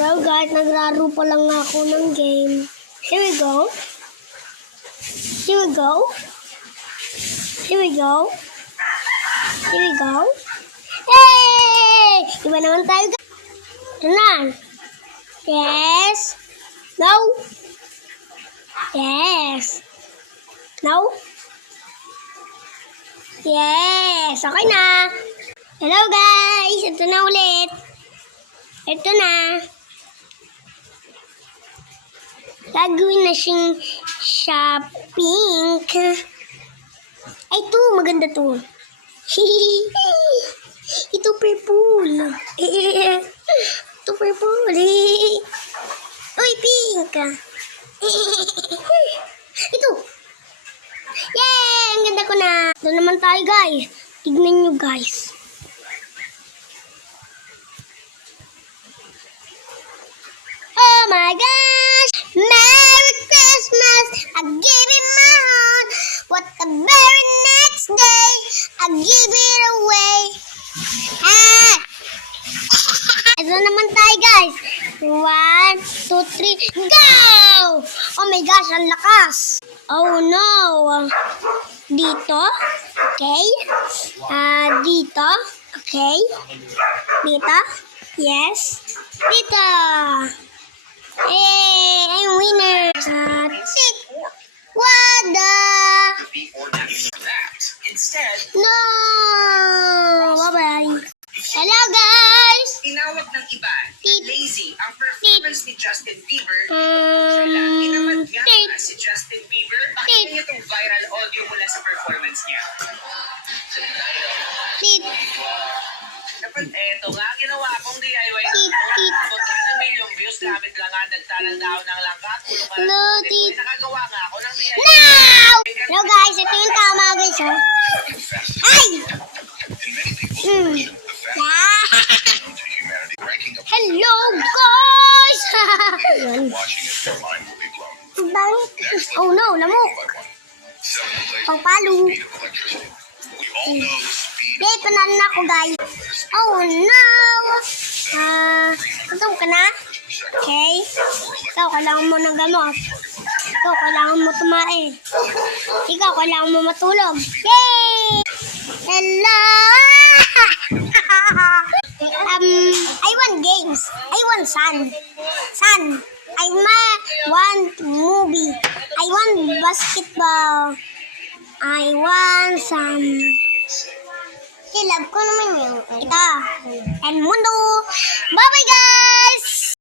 Well guys, naglaro pa lang ako ng game. Here we go. Here we go. Here we go. Here we go. Hey! Iba naman tayo guys. Ito na. Yes. No. Yes. No. Yes. Okay na. Hello guys. Ito na ulit. Ito na. Gagawin na siyang shopping. Ay, ito. Maganda to. Ito purple. Ito purple. Uy, pink. Ito. Yay! Ang ganda ko na. Ito naman tayo, guys. Tignan nyo, guys. Oh my gosh! Merry Christmas! I give it my heart. What the very next day, I give it away. Ah! Ito naman tayo, guys. 1, 2, 3, go! Oh my gosh, ang lakas. Oh no. Dito. Okay. Dito. Okay. Dito. Yes. Dito. Hey, I'm winner. What the? No. Bye-bye. Hello, guys. Tinawag ng iba, lazy ang performance ni Justin Bieber. Siya lang, tinamad nga si Justin Bieber. Pakinggan niyo itong viral audio mula sa performance niya. Dapat eto nga, ginawa kong DIY. Abot na ng milyong views, gamit lang nga, nagtanang daon ng langka. Nakagawa nga ako ng DIY. Now! Hello, guys. Ito yung tama, guys. Oh. Ay! Hello, guys! Oh no, lamok. Pangpalo. Yay, panalo na ako, guys. Oh no! Gutom ka na? Okay. Ikaw, kailangan mo ng gamot. Ikaw, kailangan mo tumae. Ikaw, kailangan mo matulog. Yay! Hello! I want games. I want sun. I want movie. I want basketball. I want some. Love ko naman yung ito. And mundo. Bye-bye, guys!